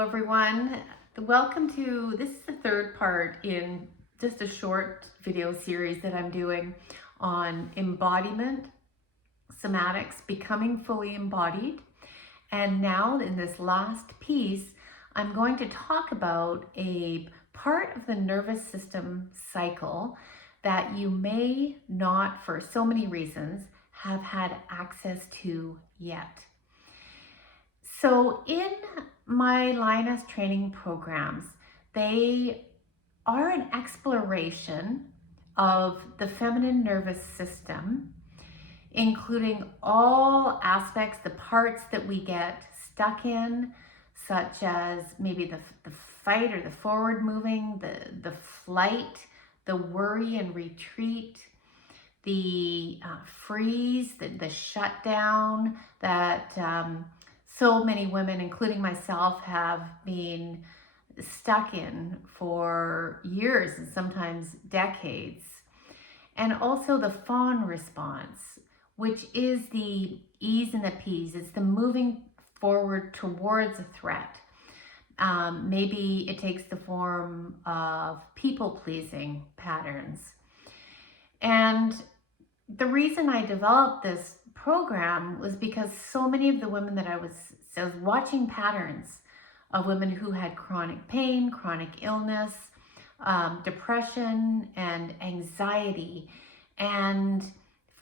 everyone. Welcome to, this is the third part in just a short video series that I'm doing on embodiment, somatics, becoming fully embodied. And now in this last piece, I'm going to talk about a part of the nervous system cycle that you may not, for so many reasons, have had access to yet. So in my Lioness Training programs, they are an exploration of the feminine nervous system, including all aspects, the parts that we get stuck in, such as maybe the fight or the forward moving, the flight, the worry and retreat, the freeze, the shutdown that so many women, including myself, have been stuck in for years and sometimes decades. And also the fawn response, which is the E's and the P's. It's the moving forward towards a threat. Maybe it takes the form of people-pleasing patterns. And the reason I developed this program was because so many of the women that I was watching patterns of women who had chronic pain, chronic illness, depression, and anxiety, and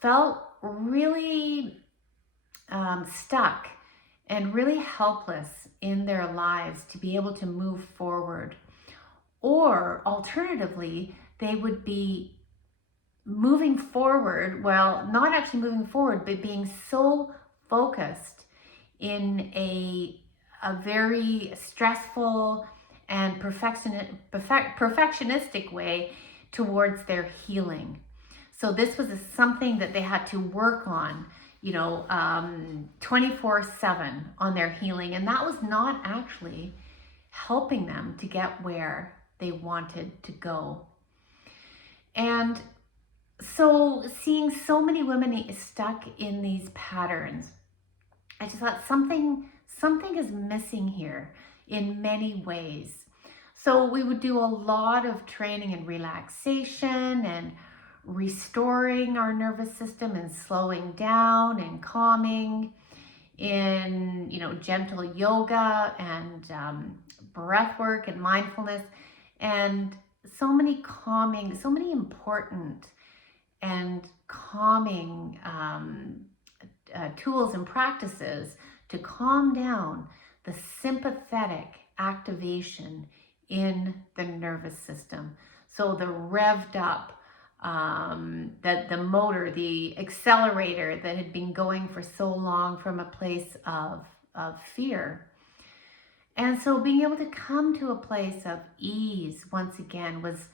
felt really stuck and really helpless in their lives to be able to move forward. Or alternatively, they would be moving forward, well, not actually moving forward, but being so focused in a very stressful and perfectionistic way towards their healing. So this was something that they had to work on, 24/7 on their healing. And that was not actually helping them to get where they wanted to go. And so seeing so many women stuck in these patterns, I just thought something is missing here in many ways. So we would do a lot of training and relaxation and restoring our nervous system and slowing down and calming in, gentle yoga and breath work and mindfulness, and so many important and calming tools and practices to calm down the sympathetic activation in the nervous system. So the revved up, the motor, the accelerator that had been going for so long from a place of fear. And so being able to come to a place of ease once again was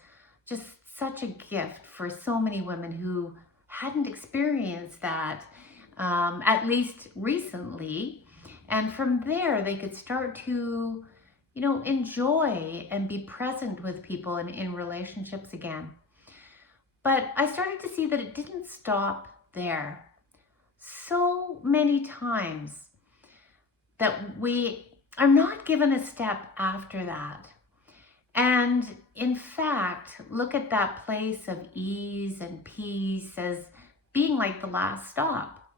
just such a gift for so many women who hadn't experienced that, at least recently. And from there, they could start to, enjoy and be present with people and in relationships again. But I started to see that it didn't stop there. So many times that we are not given a step after that. And in fact, look at that place of ease and peace as being like the last stop.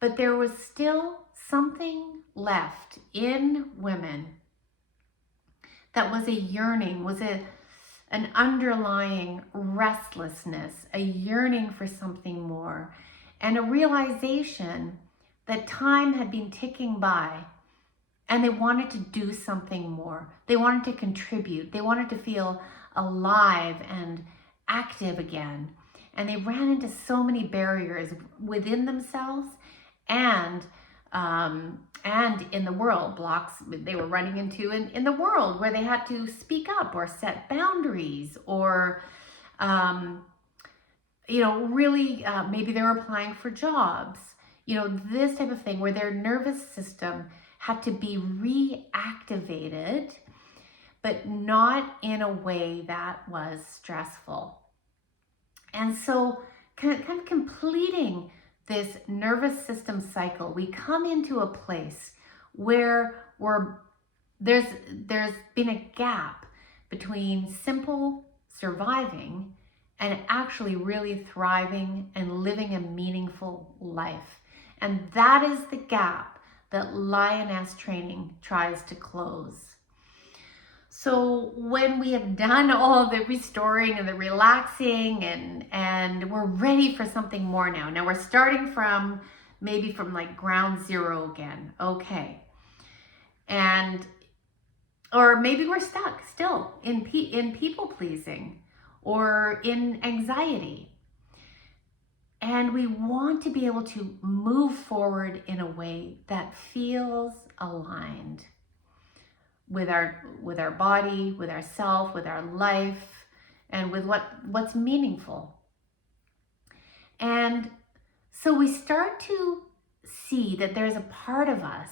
But there was still something left in women that was a yearning, was an underlying restlessness, a yearning for something more, and a realization that time had been ticking by. And they wanted to do something more. They wanted to contribute. They wanted to feel alive and active again. And they ran into so many barriers within themselves and in the world, blocks they were running into in the world where they had to speak up or set boundaries or, really maybe they were applying for jobs, this type of thing where their nervous system had to be reactivated, but not in a way that was stressful. And so kind of completing this nervous system cycle, we come into a place where we're there's been a gap between simple surviving and actually really thriving and living a meaningful life. And that is the gap that Lioness Training tries to close. So when we have done all the restoring and the relaxing and we're ready for something more now. Now we're starting from maybe from like ground zero again. Okay. And or maybe we're stuck still in people pleasing or in anxiety. And we want to be able to move forward in a way that feels aligned with our body, with ourself, with our life, and with what's meaningful. And so we start to see that there's a part of us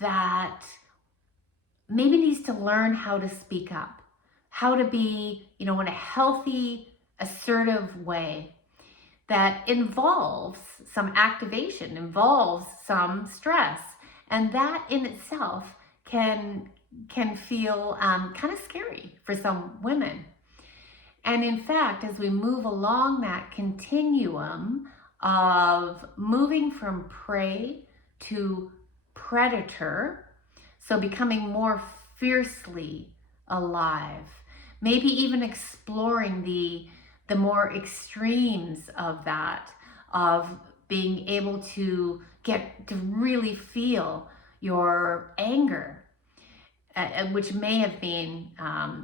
that maybe needs to learn how to speak up, how to be, in a healthy, assertive way that involves some activation, involves some stress. And that in itself can feel kind of scary for some women. And in fact, as we move along that continuum of moving from prey to predator, so becoming more fiercely alive, maybe even exploring the more extremes of that, of being able to get to really feel your anger, which may have been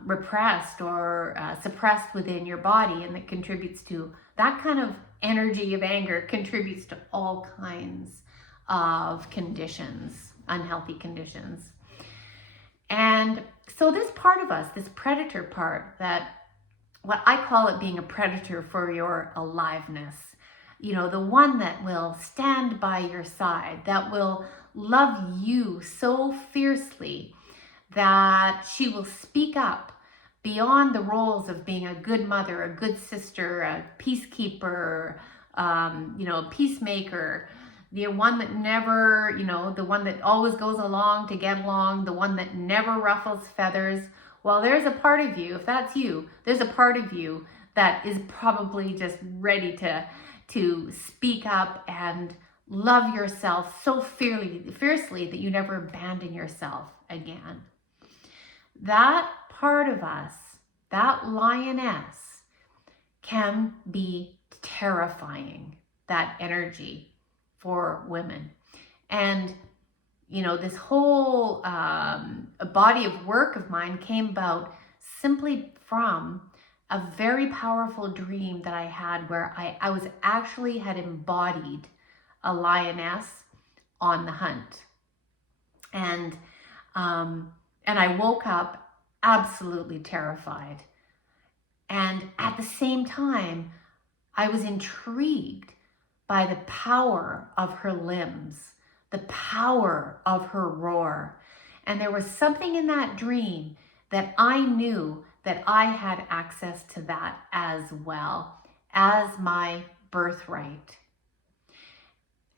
repressed or suppressed within your body, and that contributes to that kind of energy of anger, contributes to all kinds of conditions, unhealthy conditions. And so this part of us, this predator part, that what I call it being a predator for your aliveness, the one that will stand by your side, that will love you so fiercely that she will speak up beyond the roles of being a good mother, a good sister, a peacekeeper, a peacemaker, the one that never, the one that always goes along to get along, the one that never ruffles feathers. Well, there's a part of you, if that's you, there's a part of you that is probably just ready to speak up and love yourself so fiercely that you never abandon yourself again. That part of us, that lioness, can be terrifying, that energy for women. And this whole body of work of mine came about simply from a very powerful dream that I had, where I was actually had embodied a lioness on the hunt. And I woke up absolutely terrified. And at the same time, I was intrigued by the power of her limbs, the power of her roar. And there was something in that dream that I knew that I had access to that as well, as my birthright.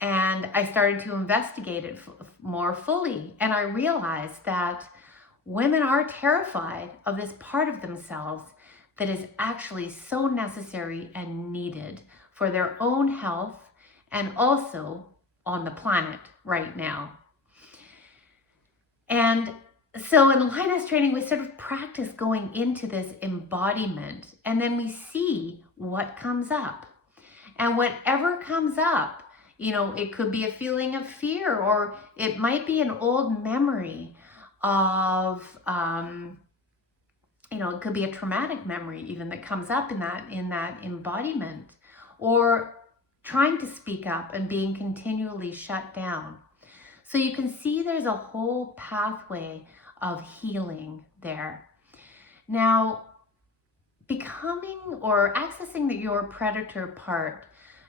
And I started to investigate it more fully. And I realized that women are terrified of this part of themselves that is actually so necessary and needed for their own health and also on the planet right now. And so in Lioness Training, we sort of practice going into this embodiment, and then we see what comes up. And whatever comes up, it could be a feeling of fear, or it might be an old memory of, it could be a traumatic memory even that comes up in that embodiment, or trying to speak up and being continually shut down. So you can see there's a whole pathway of healing there. Now, becoming or accessing your predator part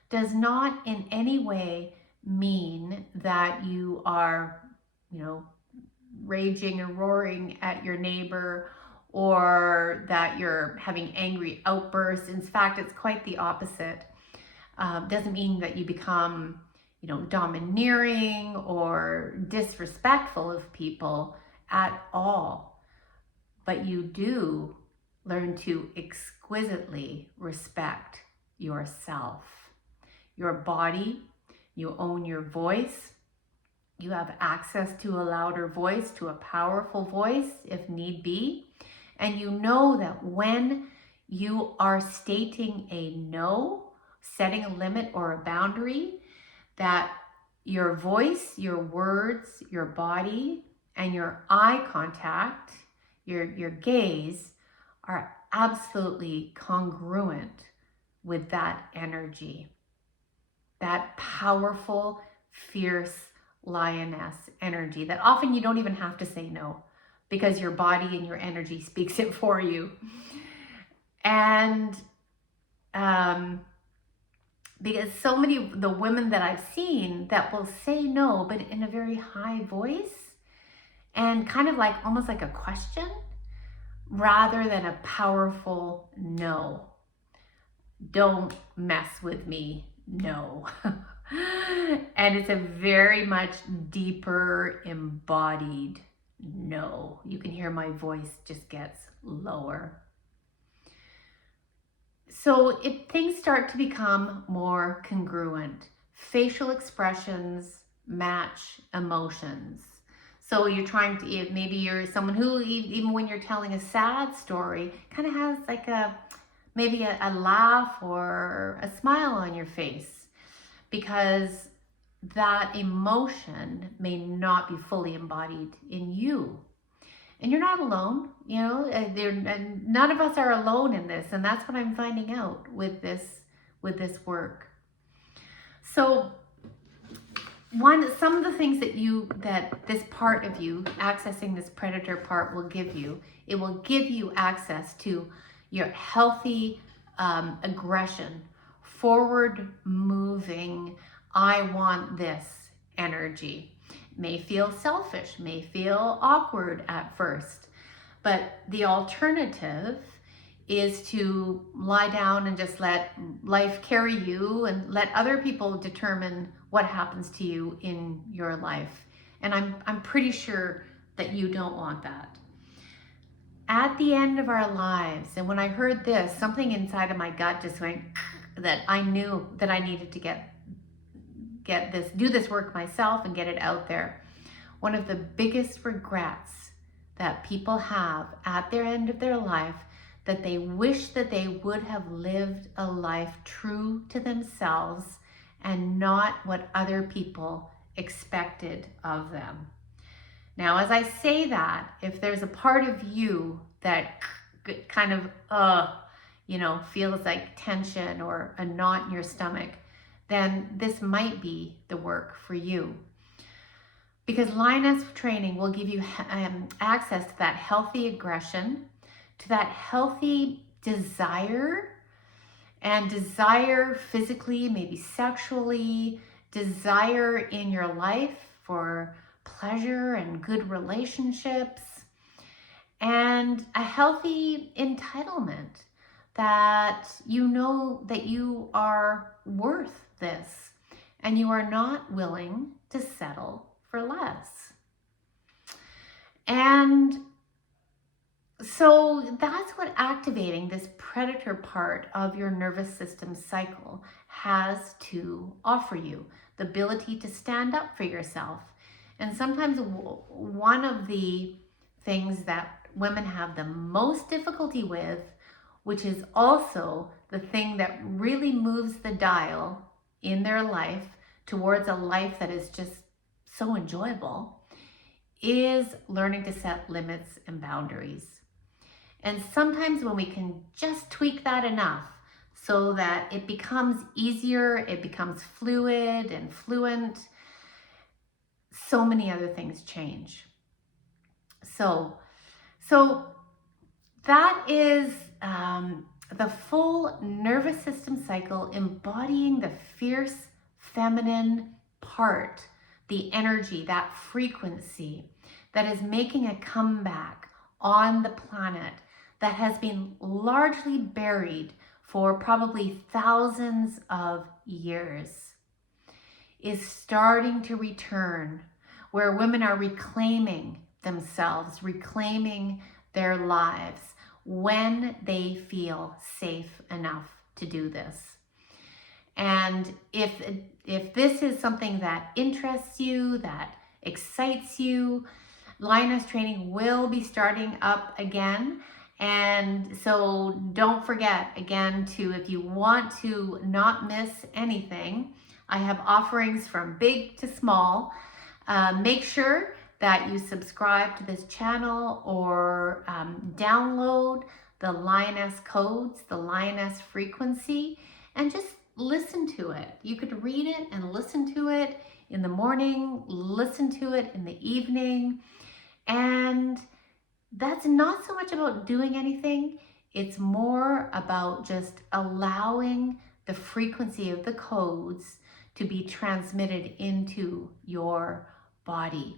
does not in any way mean that you are, raging and roaring at your neighbor, or that you're having angry outbursts. In fact, it's quite the opposite. Doesn't mean that you become, domineering or disrespectful of people. at all, but you do learn to exquisitely respect yourself, your body. You own your voice. You have access to a louder voice, to a powerful voice if need be. And you know that when you are stating a no, setting a limit or a boundary, that your voice, your words, your body, and your eye contact, your gaze, are absolutely congruent with that energy, that powerful, fierce lioness energy that often you don't even have to say no, because your body and your energy speaks it for you. And because so many the women that I've seen that will say no, but in a very high voice and kind of like almost like a question rather than a powerful no. Don't mess with me, no. And it's a very much deeper embodied no. You can hear my voice just gets lower. So things start to become more congruent. Facial expressions match emotions. So you're trying to, maybe you're someone who, even when you're telling a sad story, kind of has like maybe a laugh or a smile on your face, because that emotion may not be fully embodied in you. And you're not alone, you know, none of us are alone in this. And that's what I'm finding out with this work. So some of the things that this part of you, accessing this predator part, will give you, it will give you access to your healthy aggression, forward moving, I want this energy. May feel selfish, may feel awkward at first, but the alternative is to lie down and just let life carry you and let other people determine what happens to you in your life. And I'm pretty sure that you don't want that. At the end of our lives, and when I heard this, something inside of my gut just went, that I knew that I needed to do this work myself and get it out there. One of the biggest regrets that people have at their end of their life, that they wish that they would have lived a life true to themselves and not what other people expected of them. Now, as I say that, if there's a part of you that kind of, feels like tension or a knot in your stomach, then this might be the work for you. Because Lioness Training will give you access to that healthy aggression, to that healthy desire, and desire physically, maybe sexually, desire in your life for pleasure and good relationships, and a healthy entitlement that you know that you are worth this and you are not willing to settle for less. And so that's what activating this predator part of your nervous system cycle has to offer you, the ability to stand up for yourself. And sometimes one of the things that women have the most difficulty with, which is also the thing that really moves the dial in their life towards a life that is just so enjoyable, is learning to set limits and boundaries. And sometimes when we can just tweak that enough so that it becomes easier, it becomes fluid and fluent, so many other things change. So that is the full nervous system cycle, embodying the fierce feminine part, the energy, that frequency that is making a comeback on the planet that has been largely buried for probably thousands of years, is starting to return, where women are reclaiming themselves, reclaiming their lives when they feel safe enough to do this. And if this is something that interests you, that excites you, Lioness Training will be starting up again. And so don't forget, again, if you want to not miss anything, I have offerings from big to small. Make sure that you subscribe to this channel or download the Lioness codes, the Lioness frequency, and just listen to it. You could read it and listen to it in the morning, listen to it in the evening. And that's not so much about doing anything. It's more about just allowing the frequency of the codes to be transmitted into your body.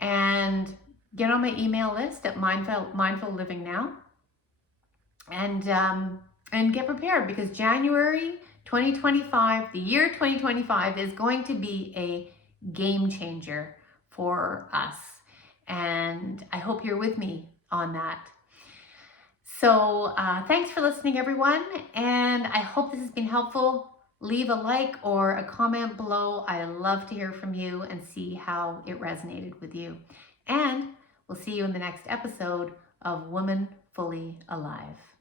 And get on my email list at Mindful Living Now, and get prepared, because January 2025, the year 2025, is going to be a game changer for us. And I hope you're with me on that. So thanks for listening, everyone. And I hope this has been helpful. Leave a like or a comment below. I love to hear from you and see how it resonated with you. And we'll see you in the next episode of Woman Fully Alive.